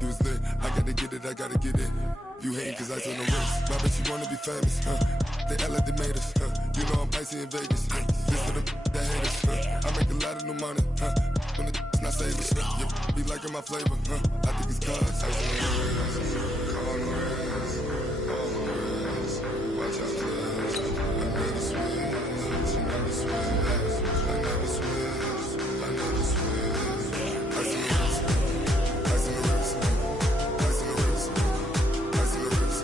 You was lit. I gotta get it, I gotta get it. You hating cause ice on the wrist. My bitch, you wanna be famous, They act like they made us, You know I'm icy in Vegas, This for the that hate us, I make a lot of new money, When the not savers, yeah, be liking my flavor, I think it's cause ice on the wrist, on the wrist, on the wrist. Watch out, cuz I never switch, I never switch, I never switch, I never switch. Ice on the wrist, ice on the wrist, ice on the wrist, ice on the wrist, ice on the wrist.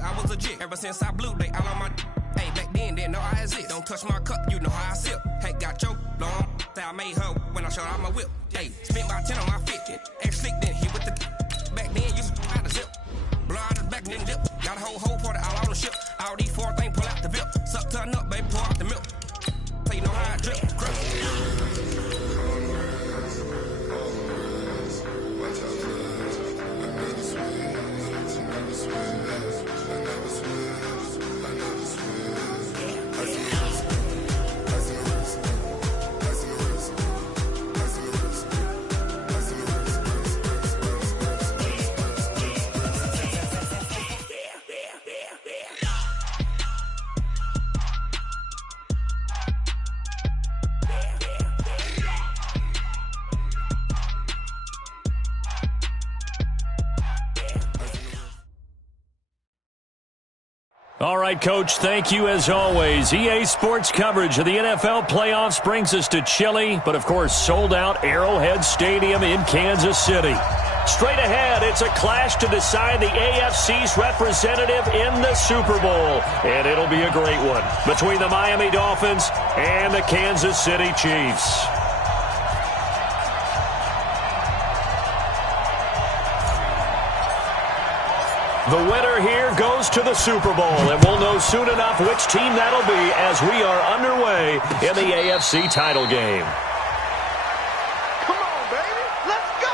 I was legit ever since I blew they all on my hey back then didn't know I exist. Don't touch my cup, you know how I sip. Hey, got choked long that I made her when I showed out my whip. Hey, spent about 10 on my fit. Ex slick then hit with the back then used to try to zip. Blow out the back then dip. Got a whole party all on the ship. All these 4 things pull out the VIP. Suck turn up, baby, pour out the milk. So you know how I drip. Crush. Watch out, cuz I never switch, I never switch. I never switch, I never switch. Ice in the wrist, ice in the wrist, ice in the wrist, ice in the wrist, ice in the wrist. All right, Coach, thank you as always. EA Sports coverage of the NFL playoffs brings us to chilly, but of course sold-out Arrowhead Stadium in Kansas City. Straight ahead, it's a clash to decide the AFC's representative in the Super Bowl, and it'll be a great one between the Miami Dolphins and the Kansas City Chiefs. The winner here goes to the Super Bowl, and we'll know soon enough which team that'll be as we are underway in the AFC title game. Come on, baby. Let's go!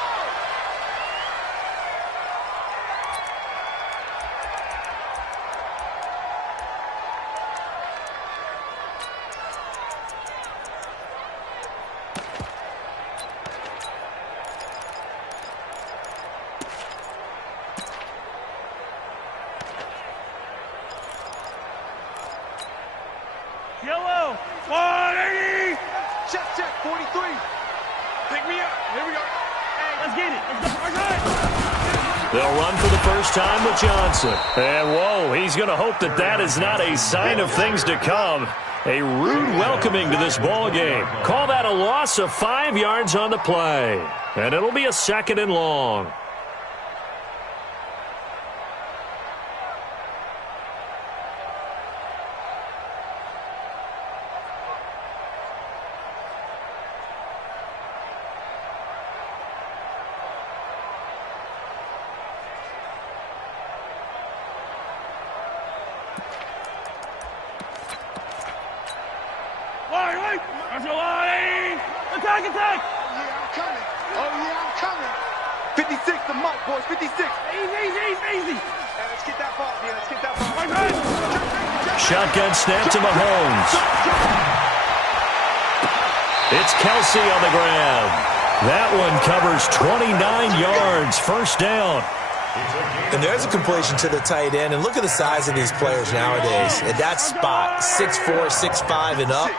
Yellow, 180. Check, 43. Pick me up. Here we go. Hey, let's get it. Let's go. They'll run for the first time with Johnson. And, whoa, he's going to hope that that is not a sign of things to come. A rude welcoming to this ball game. Call that a loss of 5 yards on the play. And it'll be a 2nd and long. Attack, attack! Yeah, I'm coming. Oh, yeah, I'm coming. 56, the mark, boys, 56. Easy. Hey, let's get that ball, man. Let's get that ball. Shotgun snap to Mahomes. It's Kelsey on the grab. That one covers 29 yards, first down. And there's a completion to the tight end. And look at the size of these players nowadays. At that spot, 6'4", 6'5", and up.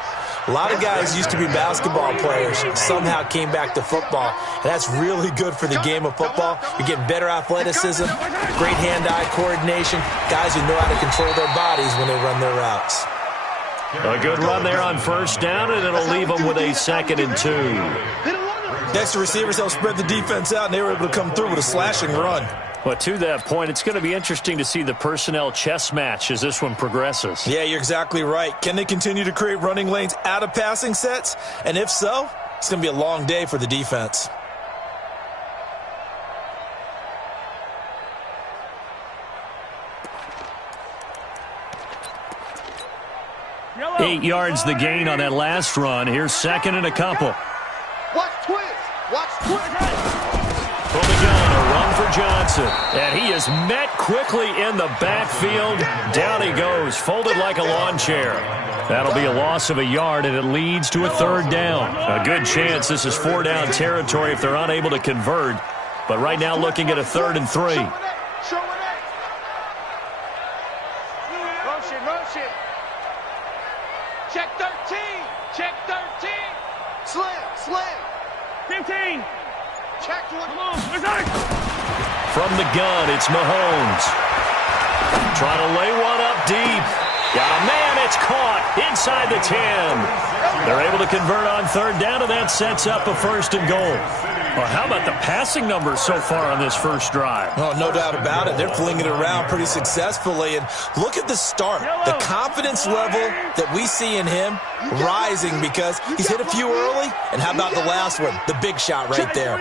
A lot of guys used to be basketball players, somehow came back to football, and that's really good for the game of football. You're getting better athleticism, great hand-eye coordination, guys who know how to control their bodies when they run their routes. A good run there on first down, and it'll leave them with a 2nd and 2. Next, the receivers helped spread the defense out, and they were able to come through with a slashing run. But to that point, it's going to be interesting to see the personnel chess match as this one progresses. Yeah, you're exactly right. Can they continue to create running lanes out of passing sets? And if so, it's going to be a long day for the defense. 8 yards the gain on that last run. Here's second and a couple. Watch twist. Watch twist. From the gun, a run for Johnson. And he is met quickly in the backfield. Down he goes, folded like a lawn chair. That'll be a loss of a yard, and it leads to a third down. A good chance this is 4-down territory if they're unable to convert. But right now looking at a 3rd and 3. Motion. Check 13. Check 13. Slam. 15. Check 1. Come on. From the gun, it's Mahomes. Trying to lay one up deep. Got a man, it's caught inside the 10. They're able to convert on 3rd down, and that sets up a 1st and goal. Well, how about the passing numbers so far on this first drive? Oh, no doubt about it. They're flinging it around pretty successfully. And look at the start. The confidence level that we see in him rising because he's hit a few early. And how about the last one? The big shot right there.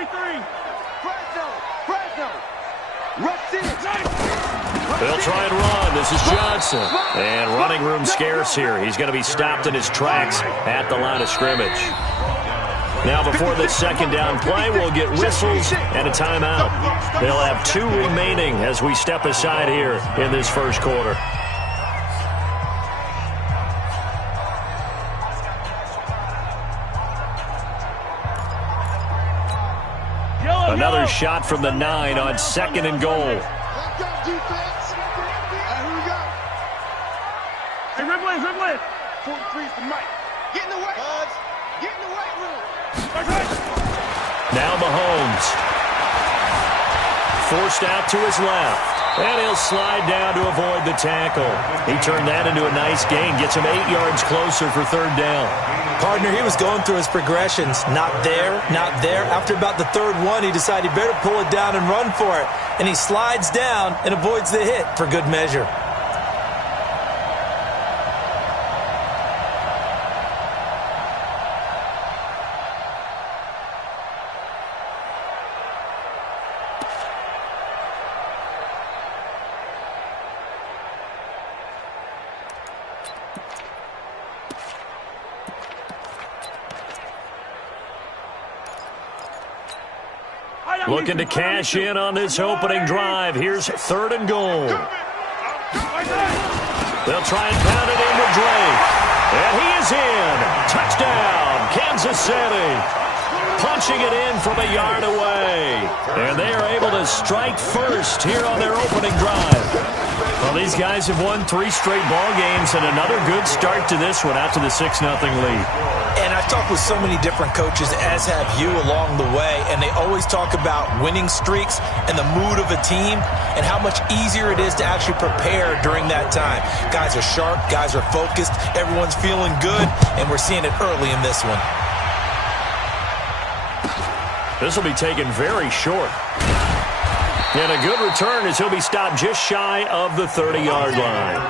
They'll try and run. This is Johnson. And running room scarce here. He's going to be stopped in his tracks at the line of scrimmage. Now, before the 2nd down play, we'll get whistles and a timeout. They'll have 2 remaining as we step aside here in this first quarter. Another shot from the 9 on 2nd and goal. Hey, Ripley. 43's the mic. Get in the way. Get in the weight room. Now Mahomes. Forced out to his left. And he'll slide down to avoid the tackle. He turned that into a nice gain. Gets him 8 yards closer for 3rd down. Partner, he was going through his progressions. Not there. After about the 3rd one, he decided he better pull it down and run for it. And he slides down and avoids the hit for good measure. Looking to cash in on this opening drive. Here's 3rd and goal. They'll try and pound it in with Drake. And he is in. Touchdown, Kansas City. Punching it in from a yard away. And they are able to strike first here on their opening drive. Well, these guys have won 3 straight ball games and another good start to this one out to the 6-0 lead. And I've talked with so many different coaches, as have you, along the way, and they always talk about winning streaks and the mood of a team and how much easier it is to actually prepare during that time. Guys are sharp, guys are focused, everyone's feeling good, and we're seeing it early in this one. This will be taken very short. And a good return as he'll be stopped just shy of the 30-yard line.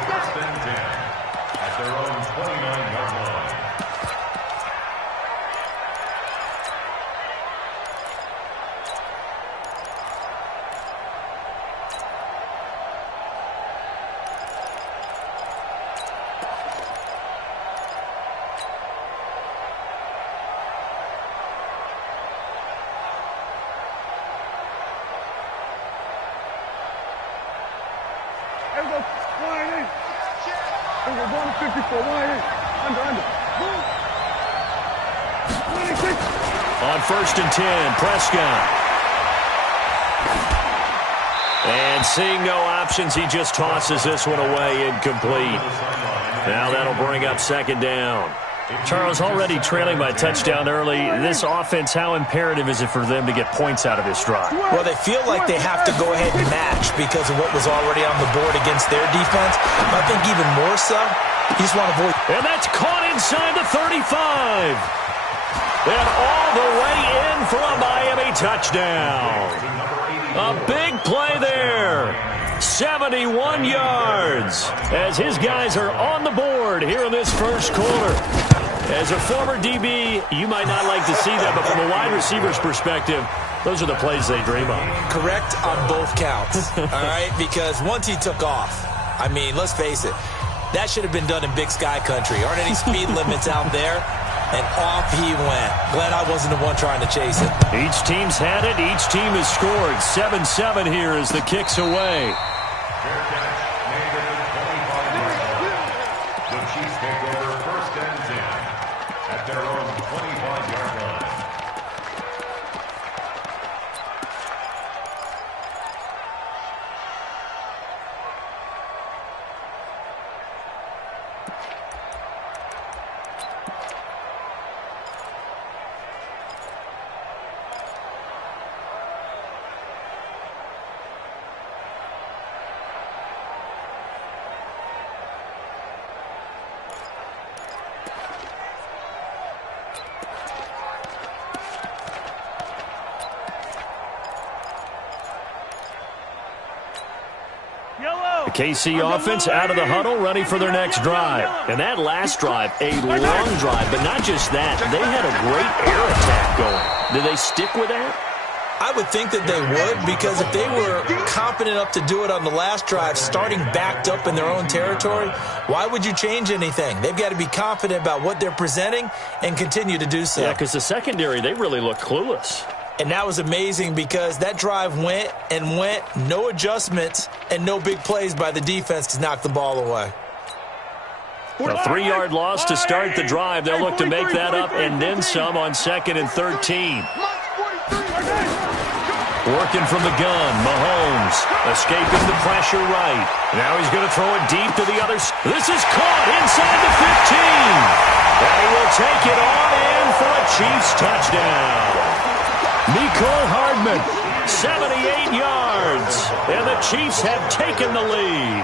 On 1st and 10, Prescott. And seeing no options, he just tosses this one away incomplete. Now that'll bring up 2nd down. Charles, already trailing by a touchdown early. This offense, how imperative is it for them to get points out of this drive? Well, they feel like they have to go ahead and match because of what was already on the board against their defense. But I think even more so, you just want to avoid. And that's caught inside the 35. And all the way in for a Miami touchdown. A big play there. 71 yards as his guys are on the board here in this first quarter. As a former DB, you might not like to see that, but from a wide receiver's perspective, those are the plays they dream of. Correct on both counts, all right? Because once he took off, I mean, let's face it, That should have been done in Big Sky country. Aren't any speed limits out there? And off he went. Glad I wasn't the one trying to chase it. Each team's had it. Each team has scored. 7-7 here as the kick's away. The Chiefs take over 1st and 10 at their own 25-yard line. KC offense out of the huddle, ready for their next drive. And that last drive, a long drive, but not just that. They had a great air attack going. Did they stick with that? I would think that they would, because if they were confident enough to do it on the last drive, starting backed up in their own territory, why would you change anything? They've got to be confident about what they're presenting and continue to do so. Yeah, because the secondary, they really looked clueless. And that was amazing because that drive went and went, no adjustments, and no big plays by the defense to knock the ball away. A 3-yard loss to start the drive. They'll look to make that up and then some on 2nd and 13. Working from the gun, Mahomes escaping the pressure right. Now he's going to throw it deep to the other side. This is caught inside the 15. And he will take it on in for a Chiefs touchdown. Mecole Hardman, 78 yards, and the Chiefs have taken the lead.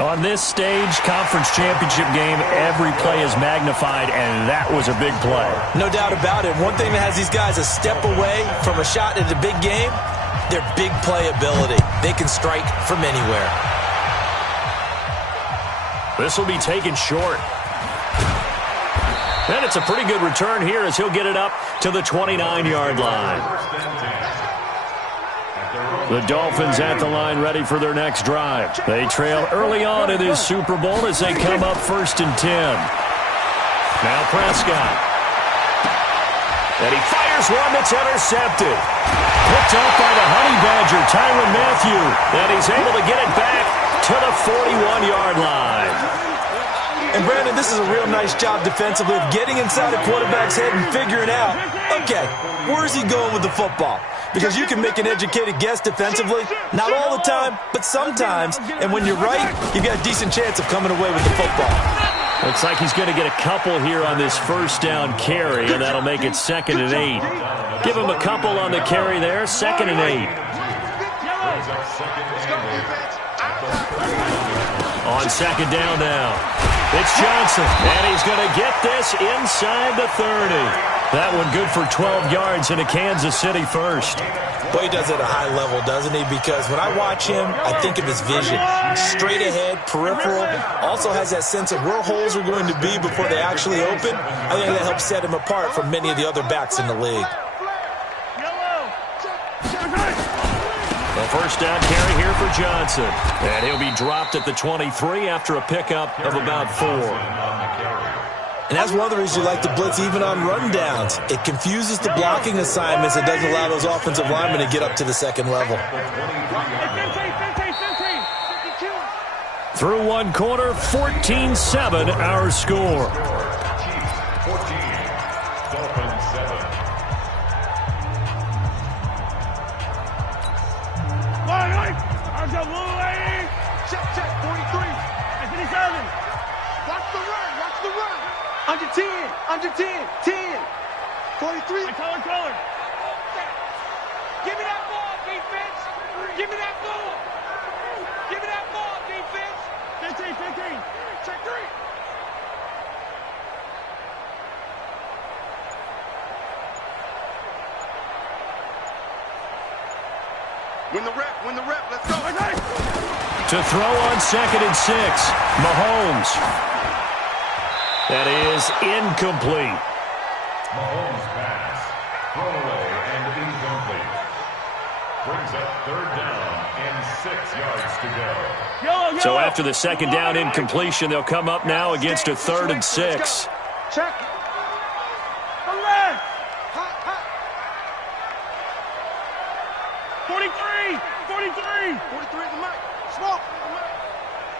On this stage, conference championship game, every play is magnified, and that was a big play. No doubt about it. One thing that has these guys a step away from a shot at the big game, their big play ability. They can strike from anywhere. This will be taken short. And it's a pretty good return here as he'll get it up to the 29-yard line. The Dolphins at the line ready for their next drive. They trail early on in this Super Bowl as they come up 1st and 10. Now Prescott. And he fires one that's intercepted. Picked up by the Honey Badger, Tyrann Mathieu. And he's able to get it back to the 41-yard line. And, Brandon, this is a real nice job defensively of getting inside a quarterback's head and figuring out, okay, where's he going with the football? Because you can make an educated guess defensively, not all the time, but sometimes. And when you're right, you've got a decent chance of coming away with the football. Looks like he's going to get a couple here on this 1st down carry, and that'll make it 2nd and 8. Give him a couple on the carry there, 2nd and 8. On 2nd down now. It's Johnson, and he's going to get this inside the 30. That one good for 12 yards into Kansas City 1st. Boy, he does it at a high level, doesn't he? Because when I watch him, I think of his vision. Straight ahead, peripheral. Also has that sense of where holes are going to be before they actually open. I think that helps set him apart from many of the other backs in the league. The 1st down carry here for Johnson. And he'll be dropped at the 23 after a pickup of about 4. And that's one of the reasons you like to blitz even on run downs. It confuses the blocking assignments. It doesn't allow those offensive linemen to get up to the 2nd level. Through one quarter, 14-7 our score. Check, 43. And 57. Watch the run, watch the run. Under 10, 10. 43. Color. Give me that ball, defense. Give me that ball. Give me that ball, defense. 15. Check 3. Win the rep, let's go. To throw on 2nd and 6, Mahomes. That is incomplete. Mahomes pass, thrown away and incomplete. Brings up 3rd down and 6 yards to go. So after the second down incompletion, they'll come up now against a 3rd and 6. Check. The left. 43. 43. 43 is the mic. Smoke.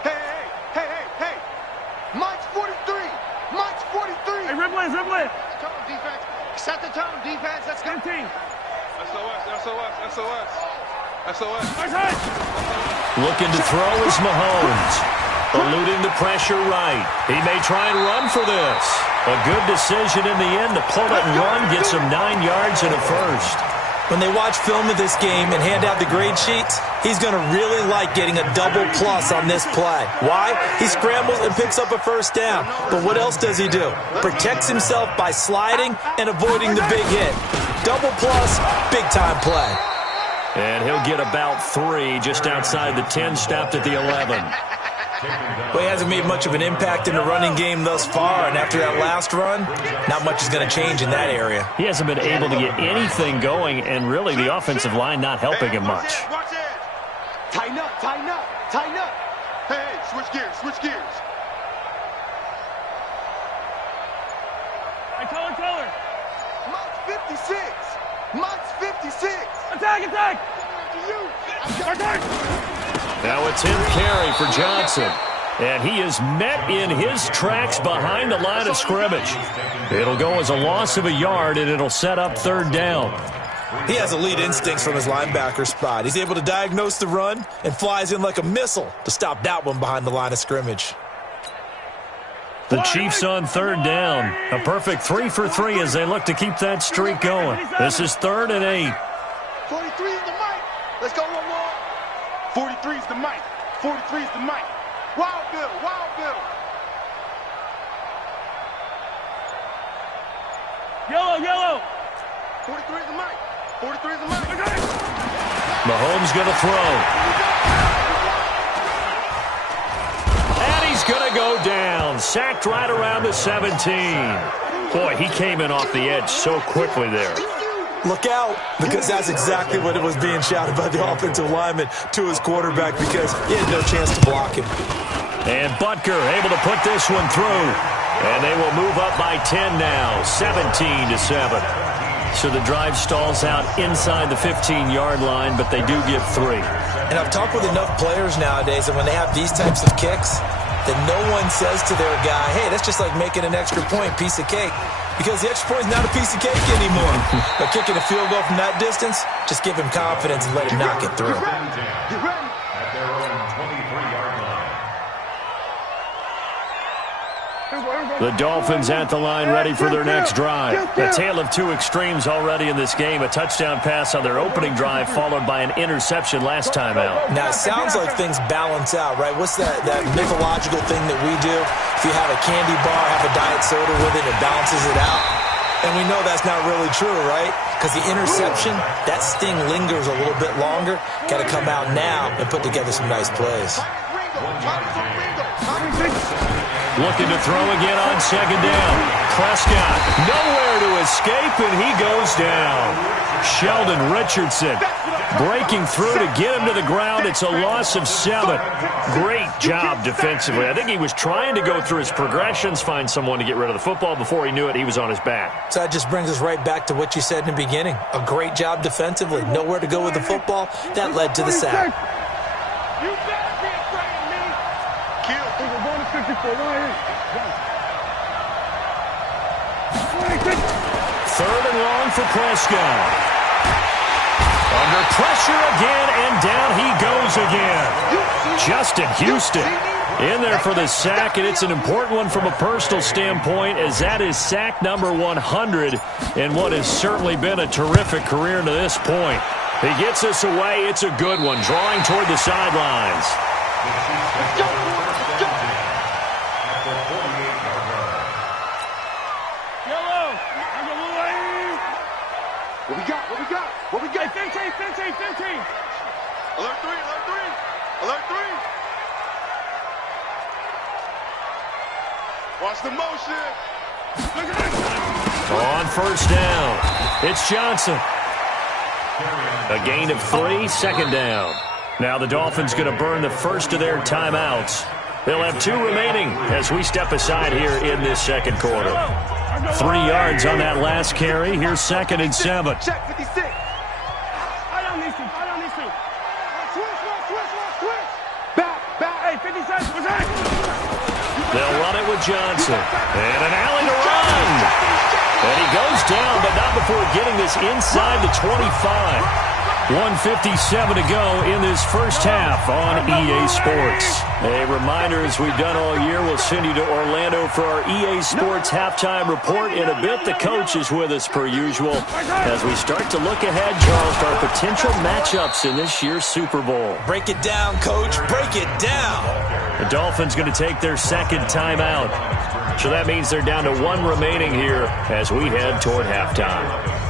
Hey. Mike's 43. Mike's 43. Hey, Ripley. Tone, defense. Set the tone, defense. Let's go. 15. SOS. Looking to throw is Mahomes. Eluding the pressure right. He may try and run for this. A good decision in the end to pull it and run, gets him 9 yards and a first. When they watch film of this game and hand out the grade sheets, he's going to really like getting a double plus on this play. Why? He scrambles and picks up a first down. But what else does he do? Protects himself by sliding and avoiding the big hit. Double plus, big-time play. And he'll get about 3 just outside the 10, stopped at the 11. Well, he hasn't made much of an impact in the running game thus far, and after that last run, not much is going to change in that area. He hasn't been able to get anything going, and really the offensive line not helping him much. Watch it. Tighten up. Hey, switch gears. Hey, color. Mike's 56. Attack. Now it's him carry for Johnson. And he is met in his tracks behind the line of scrimmage. It'll go as a loss of a yard, and it'll set up 3rd down. He has elite instincts from his linebacker spot. He's able to diagnose the run and flies in like a missile to stop that one behind the line of scrimmage. The Chiefs on 3rd down. A perfect 3 for 3 as they look to keep that streak going. This is 3rd and 8. 43 is the mic. Let's go one more. 43 is the mic. Wild Bill. Yellow. 43 is the mic. Mahomes going to throw. And he's going to go down. Sacked right around the 17. Boy, he came in off the edge so quickly there. Look out, because that's exactly what it was being shouted by the offensive lineman to his quarterback, because he had no chance to block him. And Butker able to put this one through. And they will move up by 10 now, 17-7. So the drive stalls out inside the 15-yard line, but they do get 3. And I've talked with enough players nowadays that when they have these types of kicks, that no one says to their guy, hey, that's just like making an extra point, piece of cake. Because the extra point is not a piece of cake anymore. But kicking a field goal from that distance, just give him confidence and let him knock it through. At their own 23-yard line. The Dolphins at the line ready for their next drive. A tale of 2 extremes already in this game. A touchdown pass on their opening drive followed by an interception last time out. Now, it sounds like things balance out, right? What's that mythological thing that we do? If you have a candy bar, have a diet soda with it, it balances it out. And we know that's not really true, right? Because the interception, that sting lingers a little bit longer. Got to come out now and put together some nice plays. Looking to throw again on 2nd down. Prescott nowhere to escape, and he goes down. Sheldon Richardson breaking through to get him to the ground. It's a loss of 7. Great job defensively. I think he was trying to go through his progressions, find someone to get rid of the football. Before he knew it, he was on his back. So that just brings us right back to what you said in the beginning. A great job defensively. Nowhere to go with the football. That led to the sack. You better be afraid of me. Kill. We're going to 54. Third and long for Prescott. Under pressure again, and down he goes again. Justin Houston in there for the sack, and it's an important one from a personal standpoint, as that is sack number 100 in what has certainly been a terrific career to this point. He gets us away. It's a good one, drawing toward the sidelines. What we got? 15. Alert 3. Watch the motion. On 1st down, it's Johnson. A gain of 3, 2nd down. Now the Dolphins going to burn the first of their timeouts. They'll have 2 remaining as we step aside here in this second quarter. 3 yards on that last carry. Here's 2nd and 7. Check 56. Back. Hey, 50 seconds. What's that? They'll run it with Johnson. And an alley to run. And he goes down, but not before getting this inside the 25. 1:57 to go in this first half on EA Sports. A reminder, as we've done all year, we'll send you to Orlando for our EA Sports halftime report. In a bit, the coach is with us per usual as we start to look ahead, Charles, to our potential matchups in this year's Super Bowl. Break it down, Coach. Break it down. The Dolphins going to take their second timeout. So that means they're down to 1 remaining here as we head toward halftime.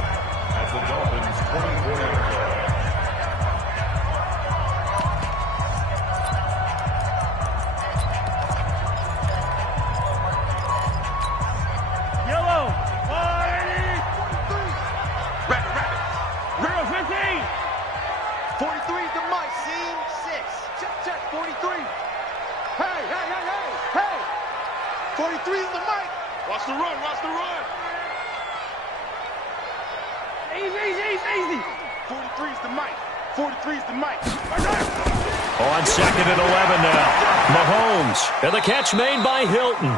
Easy. 43's the mic. 43's the mic. On 2nd and 11 now. Mahomes. And the catch made by Hilton.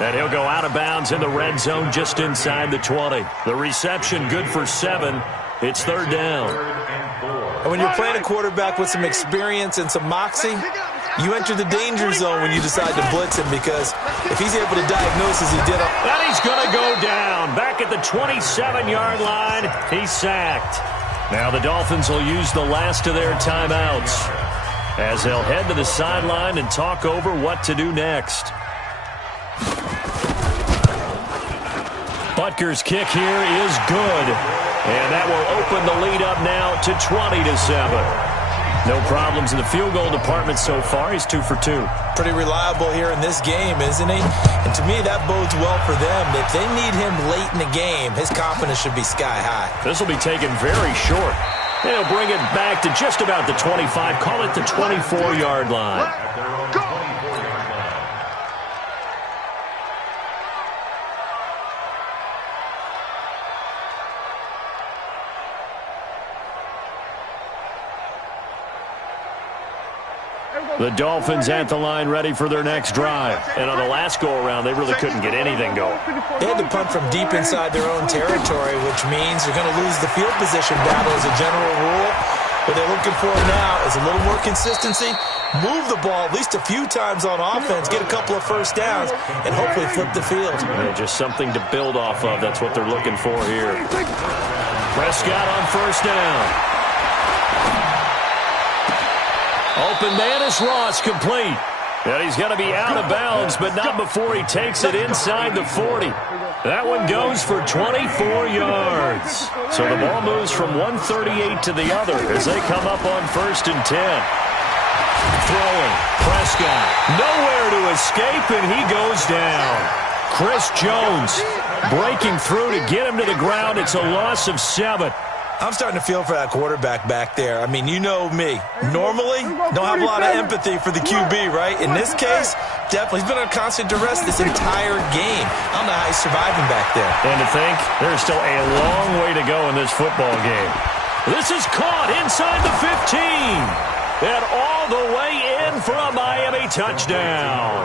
And he'll go out of bounds in the red zone just inside the 20. The reception good for 7. It's 3rd down. And when you're playing a quarterback with some experience and some moxie, you enter the danger zone when you decide to blitz him, because if he's able to diagnose as he did. And he's going to go down. Back at the 27-yard line. He's sacked. Now the Dolphins will use the last of their timeouts as they'll head to the sideline and talk over what to do next. Butker's kick here is good. And that will open the lead up now to 20-7. No problems in the field goal department so far. He's 2 for 2. Pretty reliable here in this game, isn't he? And to me, that bodes well for them. If they need him late in the game, his confidence should be sky high. This will be taken very short. They'll bring it back to just about the 25. Call it the 24-yard line. The Dolphins at the line ready for their next drive. And on the last go-around, they really couldn't get anything going. They had to punt from deep inside their own territory, which means they're going to lose the field position battle as a general rule. What they're looking for now is a little more consistency, move the ball at least a few times on offense, get a couple of first downs, and hopefully flip the field. Yeah, just something to build off of. That's what they're looking for here. Prescott on first down. Open man is Ross, complete. And he's going to be out of bounds, but not before he takes it inside the 40. That one goes for 24 yards. So the ball moves from 138 to the other as they come up on 1st and 10. Throwing, Prescott, nowhere to escape, and he goes down. Chris Jones breaking through to get him to the ground. It's a loss of 7. I'm starting to feel for that quarterback back there. I mean, you know me. Normally, don't have a lot of empathy for the QB, right? In this case, definitely. He's been on constant duress this entire game. I don't know how he's surviving back there. And to think, there's still a long way to go in this football game. This is caught inside the 15. And all the way in for a Miami touchdown.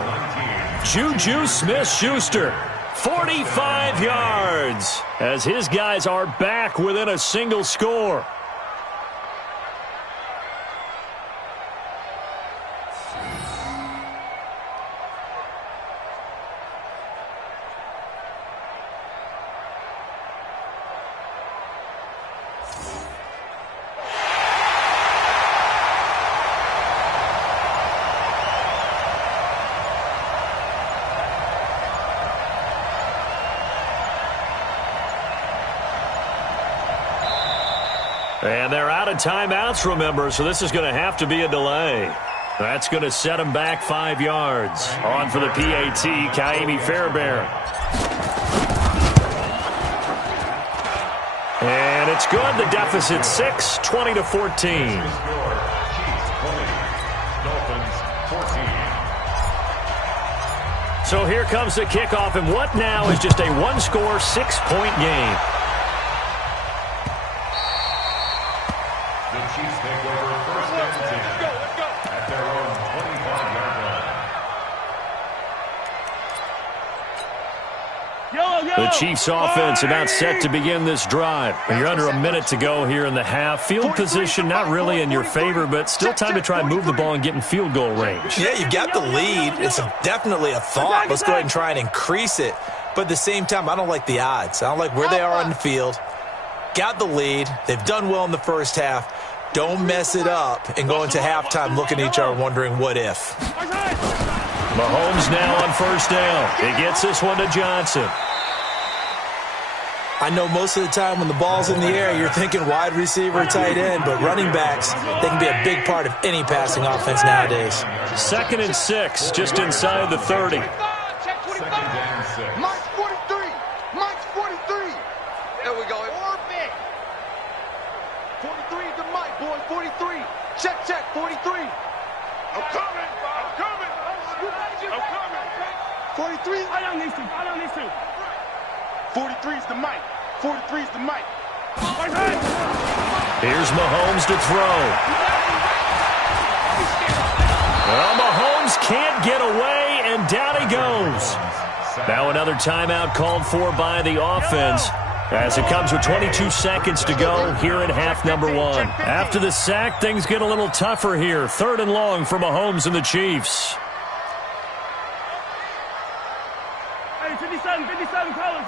Juju Smith-Schuster. 45 yards as his guys are back within a single score. And they're out of timeouts, remember, so this is going to have to be a delay. That's going to set them back 5 yards. On for the PAT, Kaimi Fairbairn. And it's good. The deficit 6, 20-14. Dolphins 14. So here comes the kickoff, and what now is just a one-score, 6-point game. The Chiefs take over first and 10 at their own 25-yard line. The Chiefs offense about set to begin this drive. And you're under a minute to go here in the half. Field position not really in your favor, but still time to try and move the ball and get in field goal range. Yeah, you've got the lead. It's definitely a thought. Let's go ahead and try and increase it. But at the same time, I don't like the odds. I don't like where they are on the field. Got the lead. They've done well in the first half. Don't mess it up and go into halftime looking at each other wondering what if. Mahomes now on first down. He gets this one to Johnson. I know most of the time when the ball's in the air, you're thinking wide receiver, tight end, but running backs, they can be a big part of any passing offense nowadays. 2nd and 6, just inside the 30. Second and 6. Mike's 43. Mike's 43. There we go. Orbit. 43 is the Mike, boy. 43. Check, 43. I'm coming. 43. I don't need to. 43 is the Mike. 43 is the Mike. Here's Mahomes to throw. Well, Mahomes can't get away, and down he goes. Now another timeout called for by the offense as it comes with 22 seconds to go here in half number 1. After the sack, things get a little tougher here. 3rd and long for Mahomes and the Chiefs. Hey, 57 colors.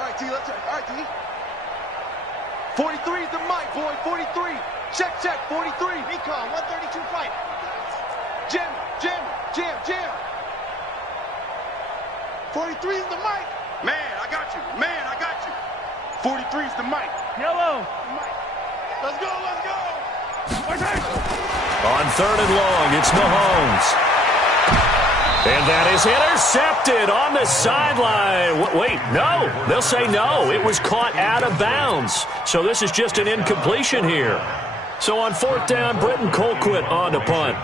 All right, T, let's go. All right, T. 43 is the Mike, boy. 43. Check, 43. Recon, 132 fight. Jim. 43 is the Mike. Man, I got you. 43 is the Mike. Yellow. Let's go. On 3rd and long, it's Mahomes. And that is intercepted on the sideline. Wait, no. They'll say no. It was caught out of bounds. So this is just an incompletion here. So on 4th down, Britton Colquitt on to punt.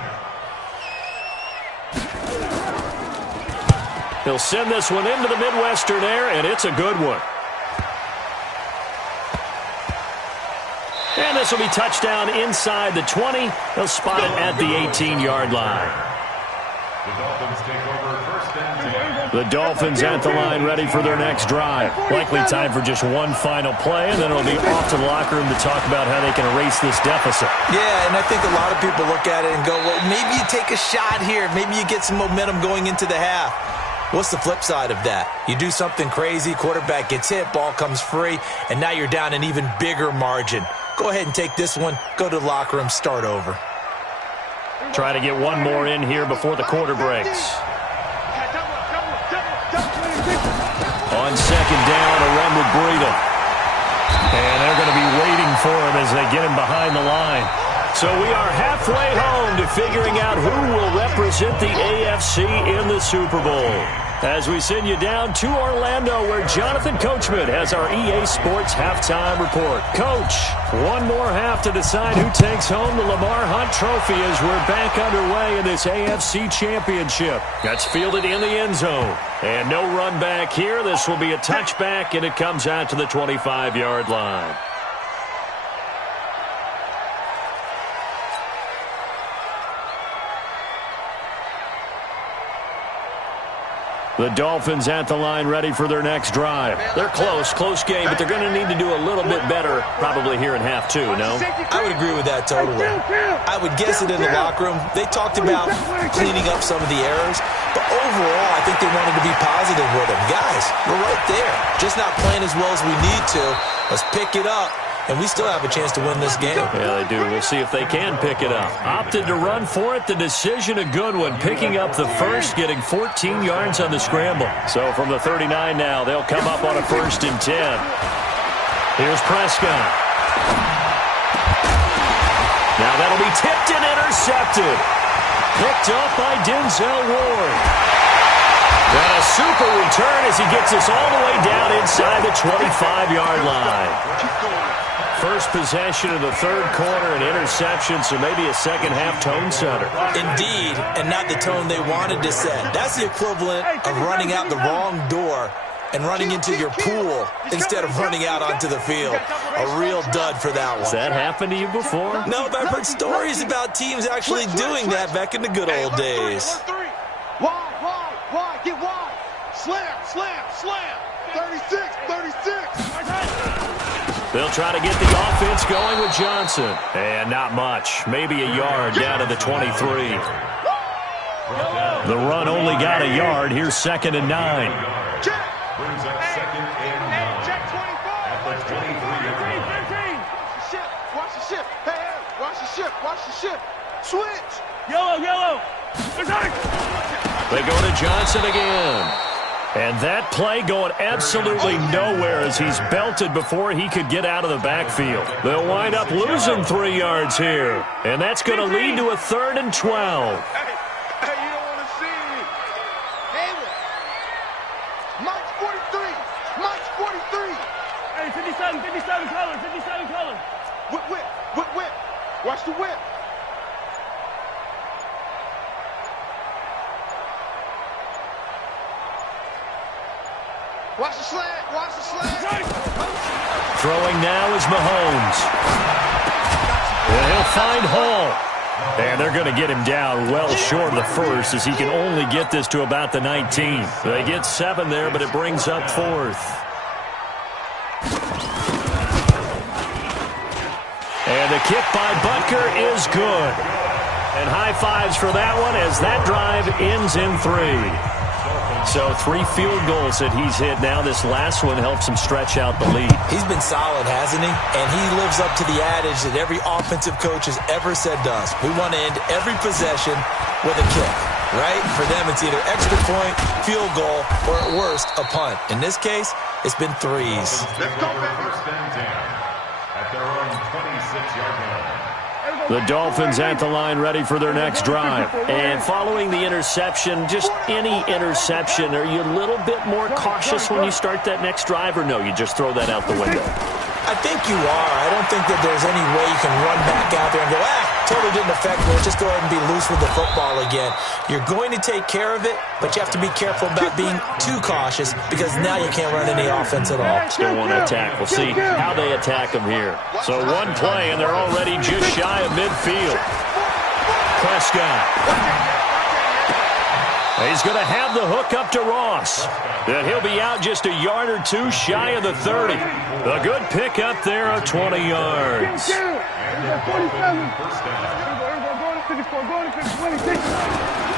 He'll send this one into the Midwestern air, and it's a good one. And this will be touchdown inside the 20. They'll spot it at the 18-yard line. The Dolphins take over first and 10. The Dolphins at the line ready for their next drive. Likely time for just one final play, and then it'll be off to the locker room to talk about how they can erase this deficit. Yeah, and I think a lot of people look at it and go, well, maybe you take a shot here. Maybe you get some momentum going into the half. What's the flip side of that? You do something crazy, quarterback gets hit, ball comes free, and now you're down an even bigger margin. Go ahead and take this one, go to the locker room, start over. Try to get one more in here before the quarter breaks. On 2nd down, a run with Breida. And they're going to be waiting for him as they get him behind the line. So we are halfway home to figuring out who will represent the AFC in the Super Bowl. As we send you down to Orlando, where Jonathan Coachman has our EA Sports halftime report. Coach, one more half to decide who takes home the Lamar Hunt Trophy as we're back underway in this AFC Championship. That's fielded in the end zone. And no run back here. This will be a touchback, and it comes out to the 25-yard line. The Dolphins at the line ready for their next drive. They're close game, but they're going to need to do a little bit better probably here in half 2, no? I would agree with that totally. I would guess it in the locker room. They talked about cleaning up some of the errors, but overall, I think they wanted to be positive with them. Guys, we're right there. Just not playing as well as we need to. Let's pick it up. And we still have a chance to win this game. Yeah, they do. We'll see if they can pick it up. Opted to run for it. The decision a good one. Picking up the first, getting 14 yards on the scramble. So from the 39 now, they'll come up on a 1st and 10. Here's Prescott. Now that'll be tipped and intercepted. Picked up by Denzel Ward. And a super return as he gets us all the way down inside the 25-yard line. First possession of the third quarter, an interception, so maybe a second-half tone setter. Indeed, and not the tone they wanted to set. That's the equivalent of running out the wrong door and running into your pool instead of running out onto the field. A real dud for that one. Has that happened to you before? No, but I've heard stories about teams actually doing that back in the good old days. Wide, get wide. Slam. 36. They'll try to get the offense going with Johnson. And not much. Maybe a yard down to the 23. The run only got a yard. Here's 2nd and 9. Brings up 2nd and 9. Check 25. At the 23-yard line. Watch the ship. Hey, watch the ship. Switch. Yellow. They go to Johnson again. And that play going absolutely nowhere as he's belted before he could get out of the backfield. They'll wind up losing 3 yards here. And that's going to lead to a 3rd and 12. Hey, you don't want to see me. Hayward. Mike's 43. Hey, 57 color. Whip. Watch the whip. Watch the slant. Throwing now is Mahomes. And he'll find Hall. And they're going to get him down well short of the first as he can only get this to about the 19. They get 7 there, but it brings up 4th. And the kick by Butker is good. And high fives for that one as that drive ends in 3. So 3 field goals that he's hit now. This last one helps him stretch out the lead. He's been solid, hasn't he? And he lives up to the adage that every offensive coach has ever said to us. We want to end every possession with a kick, right? For them, it's either extra point, field goal, or at worst, a punt. In this case, it's been 3s. Let's go, first and 10 at their own 26-yard line. The Dolphins at the line ready for their next drive. And following the interception, just any interception, are you a little bit more cautious when you start that next drive, or no, you just throw that out the window? I think you are. I don't think that there's any way you can run back out there and go, totally didn't affect me. Just go ahead and be loose with the football again. You're going to take care of it, but you have to be careful about being too cautious because now you can't run any offense at all. Still want to attack. We'll see how they attack them here. So one play, and they're already just shy of midfield. Prescott. He's going to have the hook up to Ross. And he'll be out just a yard or 2 shy of the 30. A good pick up there of 20 yards.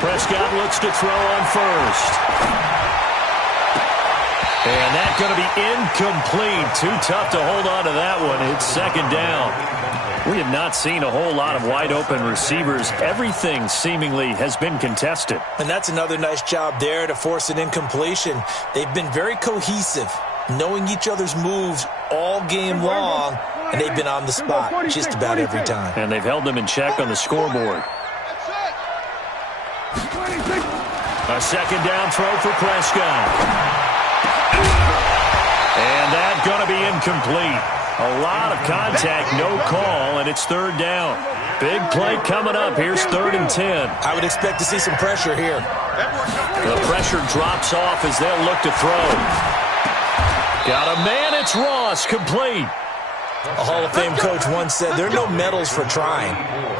Prescott looks to throw on first. And that's going to be incomplete. Too tough to hold on to that one. It's 2nd down. We have not seen a whole lot of wide-open receivers. Everything seemingly has been contested. And that's another nice job there to force an incompletion. They've been very cohesive, knowing each other's moves all game long, and they've been on the spot just about every time. And they've held them in check on the scoreboard. A 2nd down throw for Prescott. And that's going to be incomplete. A lot of contact, no call, and it's 3rd down. Big play coming up. Here's 3rd and 10. I would expect to see some pressure here. The pressure drops off as they'll look to throw. Got a man, it's Ross, complete. A Hall of Fame coach once said, there are no medals for trying.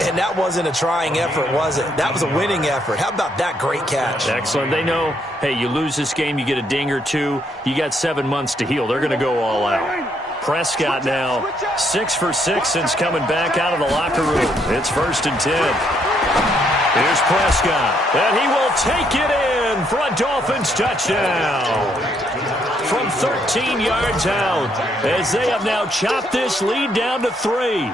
And that wasn't a trying effort, was it? That was a winning effort. How about that great catch? Excellent. They know, hey, you lose this game, you get a ding or 2. You got 7 months to heal. They're going to go all out. Prescott now 6 for 6 since coming back out of the locker room. It's 1st and 10. Here's Prescott, and he will take it in for a Dolphins touchdown. From 13 yards out, as they have now chopped this lead down to 3.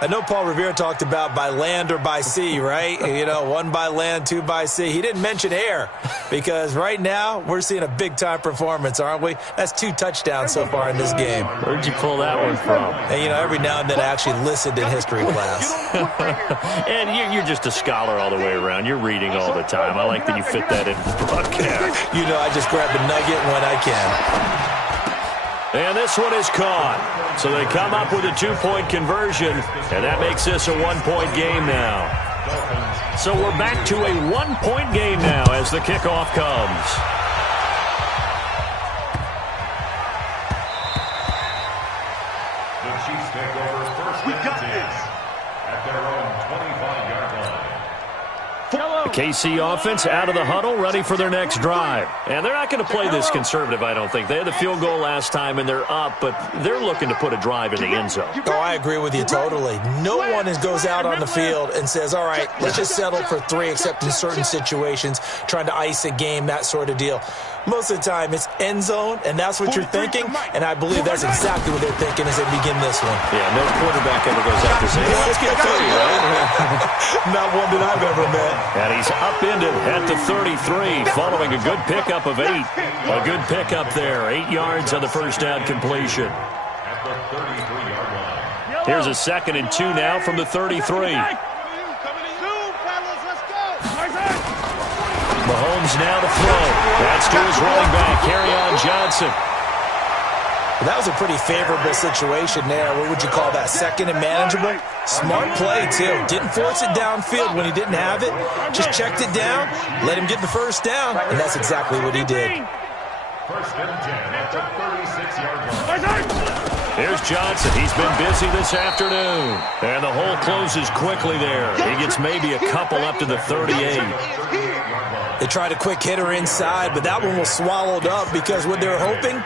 I know Paul Revere talked about by land or by sea, right? You know, 1 by land, 2 by sea. He didn't mention air because right now we're seeing a big-time performance, aren't we? That's 2 touchdowns so far in this game. Where'd you pull that one from? And, you know, every now and then I actually listened in history class. And you're just a scholar all the way around. You're reading all the time. I like that you fit that in the broadcast. You know, I just grab a nugget when I can. And this one is caught. So they come up with a 2-point conversion, and that makes this a 1-point game now. So we're back to a 1-point game now as the kickoff comes. The Chiefs take over first and 10 at their own 25-yard line. The KC offense out of the huddle, ready for their next drive. And they're not going to play this conservative, I don't think. They had the field goal last time, and they're up, but they're looking to put a drive in the end zone. Oh, I agree with you totally. No one goes out on the field and says, all right, let's just settle for 3, except in certain situations, trying to ice a game, that sort of deal. Most of the time, it's end zone, and that's what you're thinking, and I believe that's exactly what they're thinking as they begin this one. Yeah, no quarterback ever goes out to say, let's get 3, right? Not one that I've ever met. And he's upended at the 33, following a good pickup of 8. A good pickup there, 8 yards on the first down completion. At the 33-yard line. Here's a 2nd and 2 now from the 33. Mahomes now to throw. That's to his running back, Kerryon Johnson. That was a pretty favorable situation there. What would you call that? 2nd and manageable? Smart play, too. Didn't force it downfield when he didn't have it. Just checked it down, let him get the first down, and that's exactly what he did. First and 10 at the 36-yard line. Here's Johnson. He's been busy this afternoon. And the hole closes quickly there. He gets maybe a couple up to the 38. They tried a quick hitter inside, but that one was swallowed up because what they were hoping,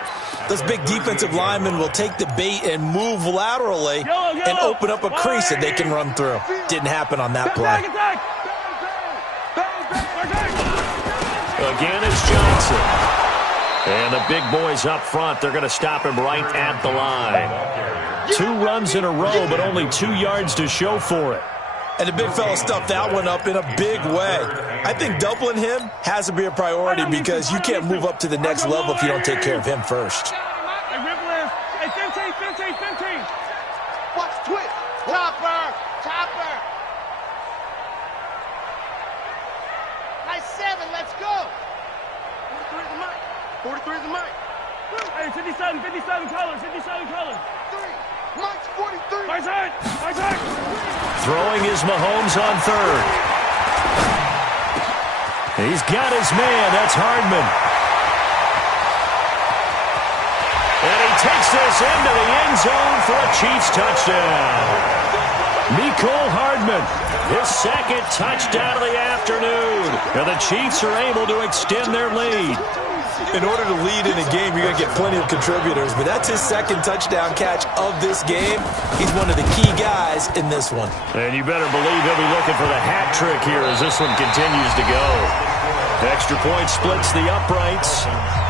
those big defensive linemen will take the bait and move laterally and open up a crease that they can run through. Didn't happen on that play. Again, it's Johnson. And the big boys up front, they're going to stop him right at the line. 2 runs in a row, but only 2 yards to show for it. And the big fella stuffed that one up in a big way. I think doubling him has to be a priority because you can't move up to the next level if you don't take care of him first. Hey, 15. Watch twist. Chopper. Nice 7. Let's go. 43 is the mic. Hey, 57 colors. 3. Mike's 43. My side. Throwing is Mahomes on 3rd. He's got his man. That's Hardman. And he takes this into the end zone for a Chiefs touchdown. Mecole Hardman, his 2nd touchdown of the afternoon. And the Chiefs are able to extend their lead. In order to lead in a game, you're going to get plenty of contributors, but that's his 2nd touchdown catch of this game. He's one of the key guys in this one. And you better believe he'll be looking for the hat trick here as this one continues to go. Extra point splits the uprights.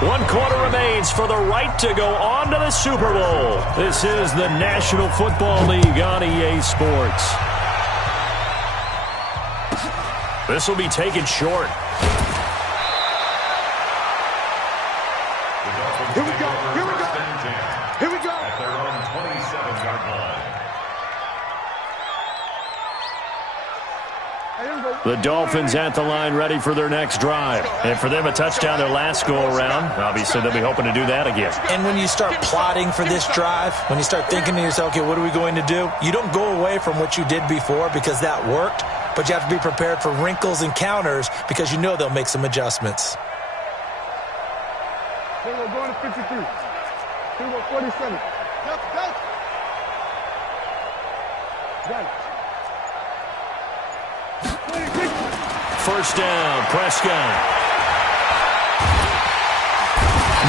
1 quarter remains for the right to go on to the Super Bowl. This is the National Football League on EA Sports. This will be taken short. Here we go. At their own 27-yard line. The Dolphins at the line ready for their next drive. And for them, a touchdown their last go-around. Obviously, they'll be hoping to do that again. And when you start plotting for this drive, when you start thinking to yourself, okay, what are we going to do? You don't go away from what you did before because that worked, but you have to be prepared for wrinkles and counters because you know they'll make some adjustments. We're going to 53. We go 47. Go. Got it. First down, Prescott.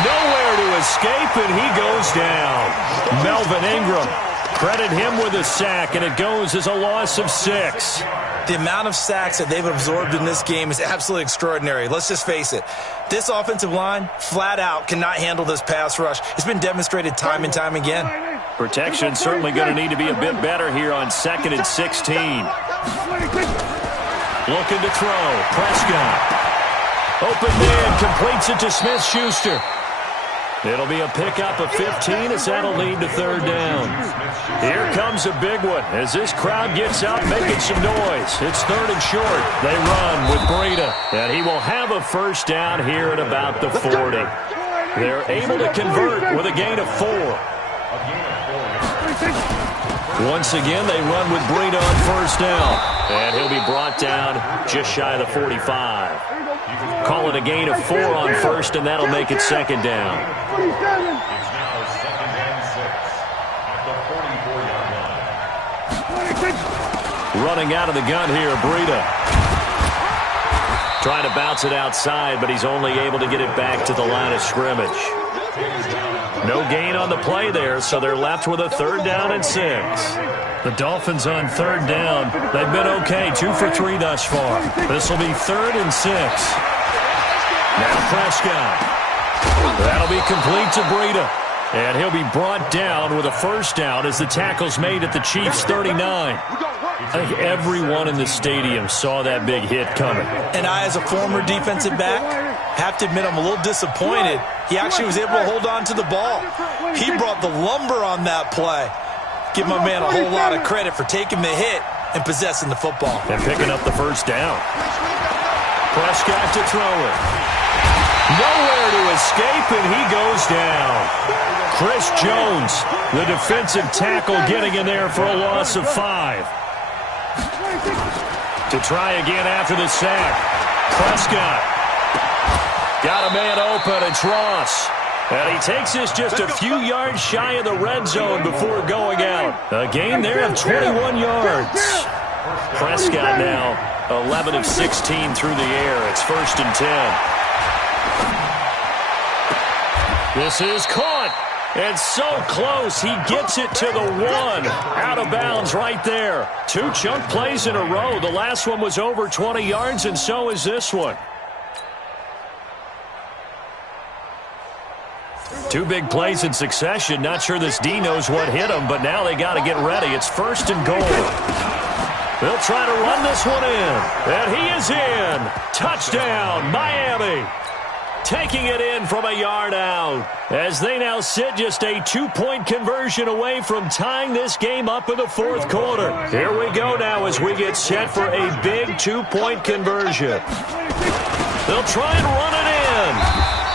Nowhere to escape, and he goes down. Melvin Ingram, credit him with a sack, and it goes as a loss of 6. The amount of sacks that they've absorbed in this game is absolutely extraordinary. Let's just face it. This offensive line, flat out, cannot handle this pass rush. It's been demonstrated time and time again. Protection certainly going to need to be a bit better here on 2nd and 16. Looking to throw. Prescott. Open man, completes it to Smith-Schuster. It'll be a pickup of 15 as that'll lead to third down. Here comes a big one as this crowd gets up making some noise. It's third and short. They run with Breida, and he will have a first down here at about the 40. They're able to convert with a gain of 4. Once again, they run with Breida on first down, and he'll be brought down just shy of the 45. Call it a gain of 4 on first, and that'll make it second down. It's now second and 6 at the 44-yard line. Running out of the gun here, Breida. Trying to bounce it outside, but he's only able to get it back to the line of scrimmage. No gain on the play there, so they're left with a third down and 6. The Dolphins on third down. They've been okay, 2 for 3 thus far. This will be third and 6. Now Prescott. That'll be complete to Breida. And he'll be brought down with a first down as the tackle's made at the Chiefs' 39. I think everyone in the stadium saw that big hit coming. And I, as a former defensive back, have to admit I'm a little disappointed. He actually was able to hold on to the ball. He brought the lumber on that play. Give my man a whole lot of credit for taking the hit and possessing the football. And picking up the first down. Prescott to throw it. Nowhere to escape, and he goes down. Chris Jones, the defensive tackle, getting in there for a loss of 5. To try again after the sack. Prescott. Got a man open. It's Ross. And he takes this just a few yards shy of the red zone before going out. A gain there of 21 yards. Prescott now 11 of 16 through the air. It's first and 10. This is caught. And so close, he gets it to the 1. Out of bounds right there. 2 chunk plays in a row. The last one was over 20 yards, and so is this one. 2 big plays in succession. Not sure this D knows what hit him, but now they got to get ready. It's first and goal. They'll try to run this one in. And he is in. Touchdown, Miami. Taking it in from a yard out as they now sit just a 2-point conversion away from tying this game up in the fourth quarter. Here we go now as we get set for a big 2-point conversion. They'll try and run it in,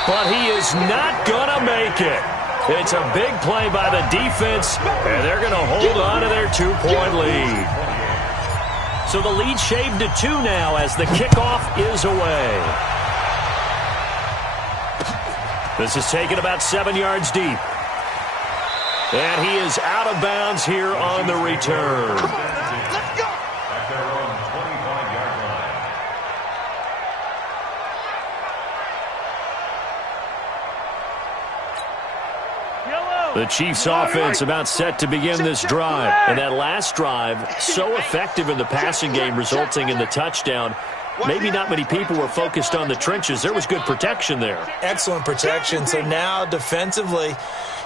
but he is not going to make it. It's a big play by the defense, and they're going to hold on to their 2-point lead. So the lead shaved to 2 now as the kickoff is away. This is taken about 7 yards deep. And he is out of bounds here on the return. Come on, let's go. At their own 25-yard line. The Chiefs offense about set to begin this drive. And that last drive, so effective in the passing game, resulting in the touchdown. Maybe not many people were focused on the trenches. There was good protection there. Excellent protection. So now defensively,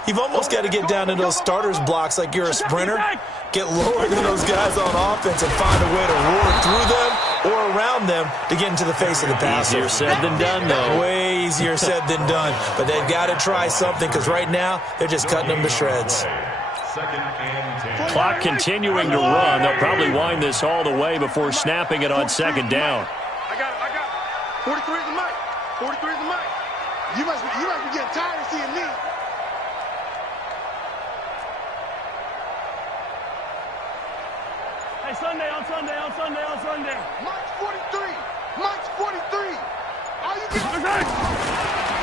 you've almost got to get down to those starters blocks like you're a sprinter. Get lower than those guys on offense and find a way to roar through them or around them to get into the face of the passer. Easier said than done, though. Way easier said than done. But they've got to try something because right now they're just cutting them to shreds. Second and 10. Clock continuing to run. They'll probably wind this all the way before snapping it on second down. I got it. 43 is the mic. 43 is the mic. You must be getting tired of seeing me. Hey, Sunday. Mike's 43. Mike's 43. All you get.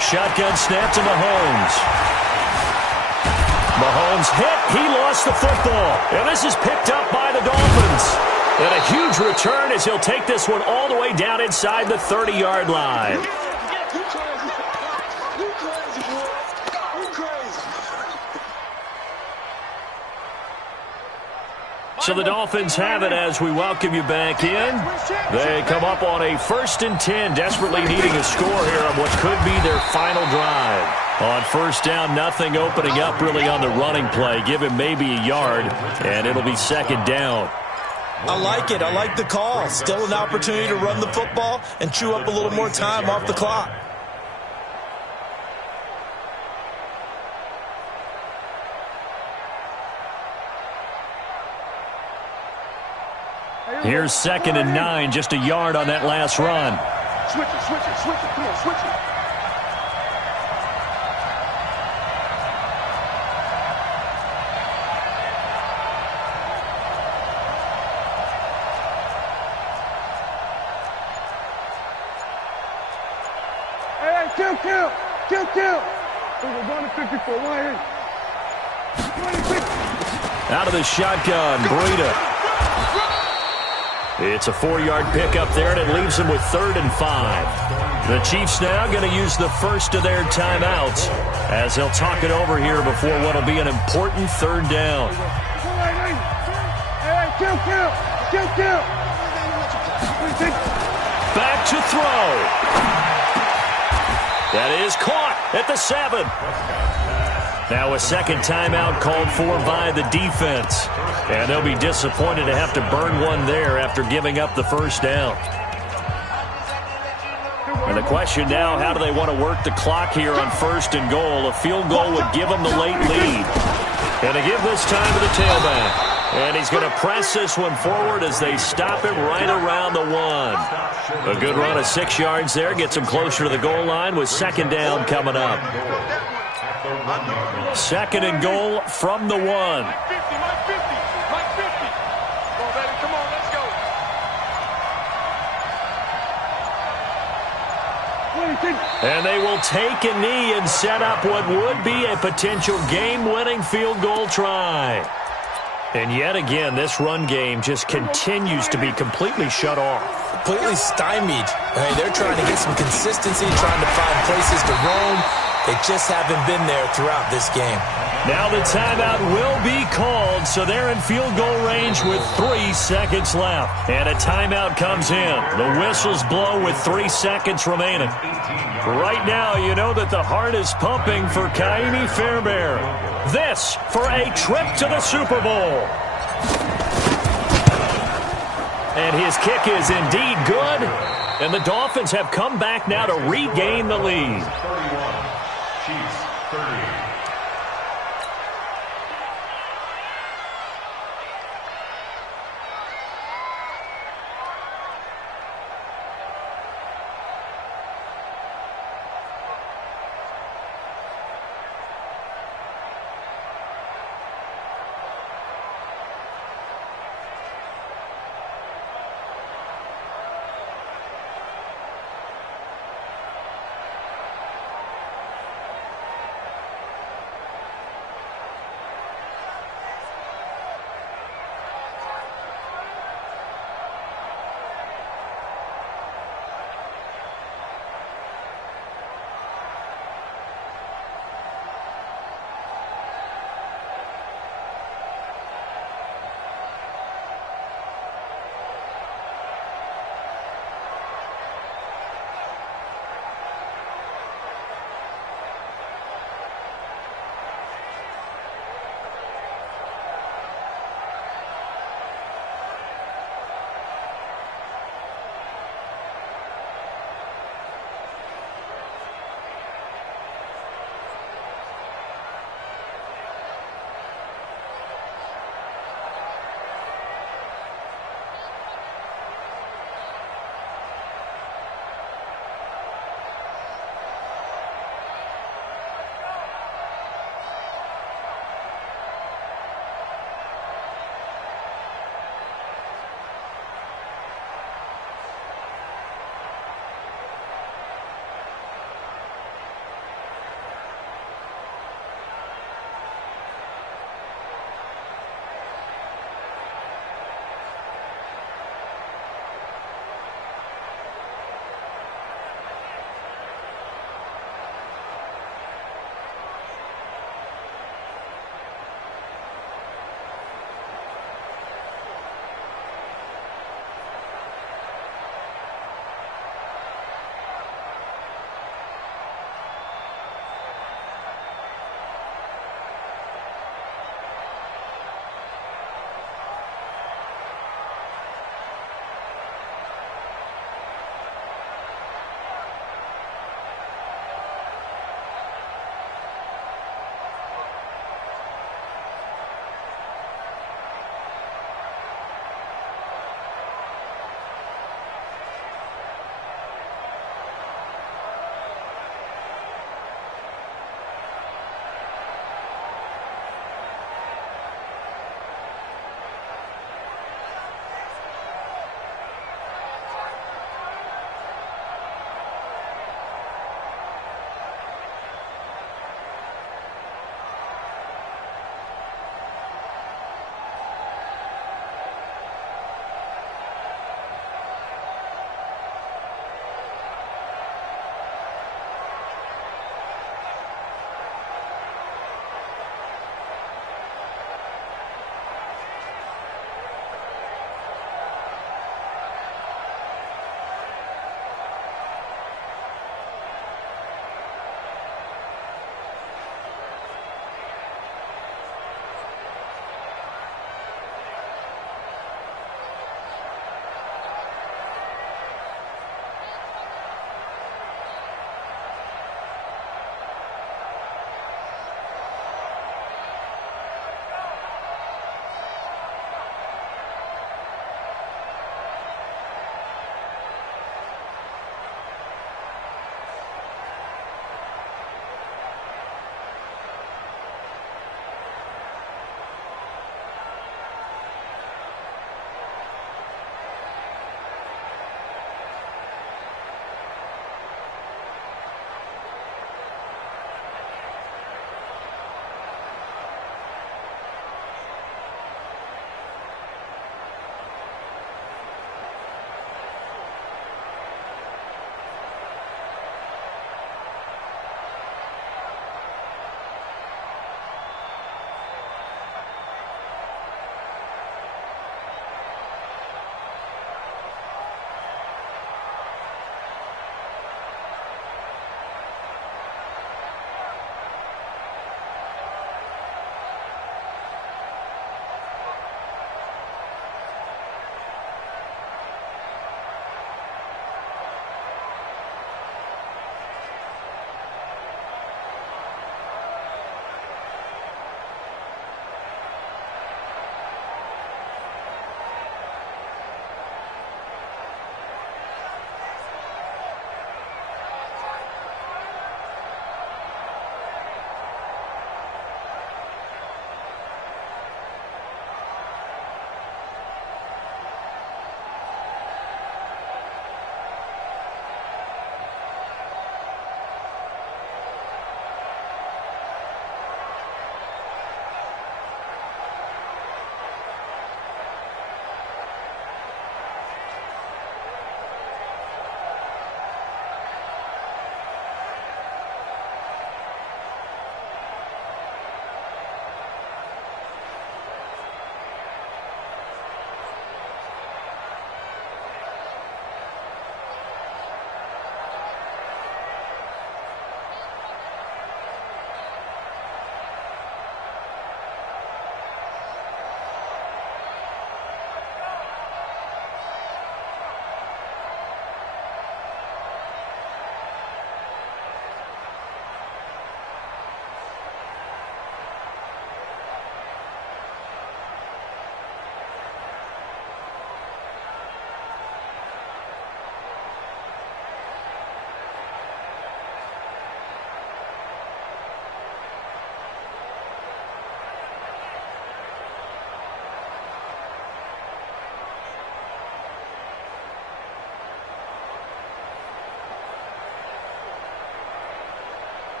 Shotgun snap to Mahomes. Mahomes hit. He lost the football. And this is picked up by the Dolphins. And a huge return as he'll take this one all the way down inside the 30-yard line. You crazy, boy. You crazy. So the Dolphins have it as we welcome you back in. They come up on a 1st and 10, desperately needing a score here on what could be their final drive. On first down, nothing opening up really on the running play. Give him maybe a yard, and it'll be second down. I like it. I like the call. Still an opportunity to run the football and chew up a little more time off the clock. Here's 2nd and 9, just a yard on that last run. Switch it, switch it, switch it. Come on, switch it. Hey, kill. We're going to 54, right here. Out of the shotgun, Breida. It's a 4-yard pickup there, and it leaves them with 3rd and 5. The Chiefs now going to use the first of their timeouts as they'll talk it over here before what will be an important 3rd down. Kill. Back to throw. That is caught at the 7. Now a second timeout called for by the defense. And they'll be disappointed to have to burn one there after giving up the first down. And the question now, how do they want to work the clock here on 1st and goal? A field goal would give them the late lead. And they give this time to the tailback. And he's going to press this one forward as they stop him right around the 1. A good run of 6 yards there gets him closer to the goal line with 2nd down coming up. 2nd and goal from the 1. Mike 50. Come on, baby, come on, let's go. And they will take a knee and set up what would be a potential game-winning field goal try. And yet again, this run game just continues to be completely shut off. Completely stymied. Hey, they're trying to get some consistency, trying to find places to roam. They just haven't been there throughout this game. Now the timeout will be called, so they're in field goal range with 3 seconds left. And a timeout comes in. The whistles blow with 3 seconds remaining. Right now, you know that the heart is pumping for Kaimi Fairbairn. This for a trip to the Super Bowl. And his kick is indeed good. And the Dolphins have come back now to regain the lead. 31, Chiefs 30.